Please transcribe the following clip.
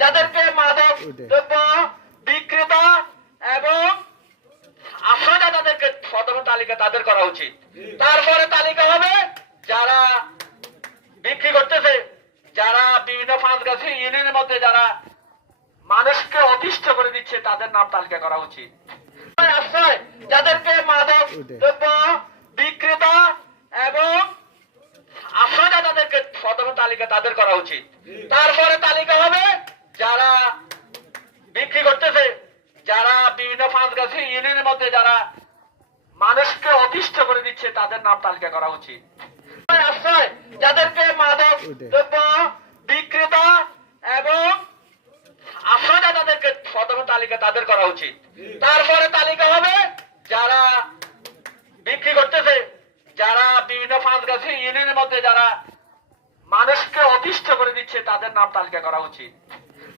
যাদেরকে মাদক দ্রব্য বিক্রেতা এবং আসাদা তাদেরকে প্রথম তালিকা তাদের করা উচিত। তারপরে তালিকা হবে যারা বিক্রি করতেছে, যারা বিভিন্ন পাঁচগাছি ইউনিয়নের মধ্যে যারা মানুষকে অতিষ্ঠ করে দিচ্ছে তাদের নাম তালিকা করা উচিত। আশ্রয় যাদেরকে মাদক দ্রব্য বিক্রেতা এবং আসাদা তাদেরকে প্রথম তালিকা তাদের করা উচিত। তারপরে তালিকা হবে যারা বিক্রি করতেছে, যারা বিভিন্ন পাঁচগাছি ইউনিয়নের মধ্যে যারা মানুষকে অতিষ্ঠ করে দিচ্ছে তাদের নাম তালিকা করা উচিত। আশ্রয় যাদেরকে মাদক দ্রব্য বিক্রেতা এবং আসাদা তাদেরকে প্রথম তালিকা তাদের করা উচিত। তারপরে তালিকা হবে যারা বিক্রি করতেছে, যারা বিভিন্ন পাঁচগাছি ইউনিয়নের মধ্যে যারা মানুষকে অতিষ্ঠ করে দিচ্ছে তাদের নাম তালিকা করা উচিত।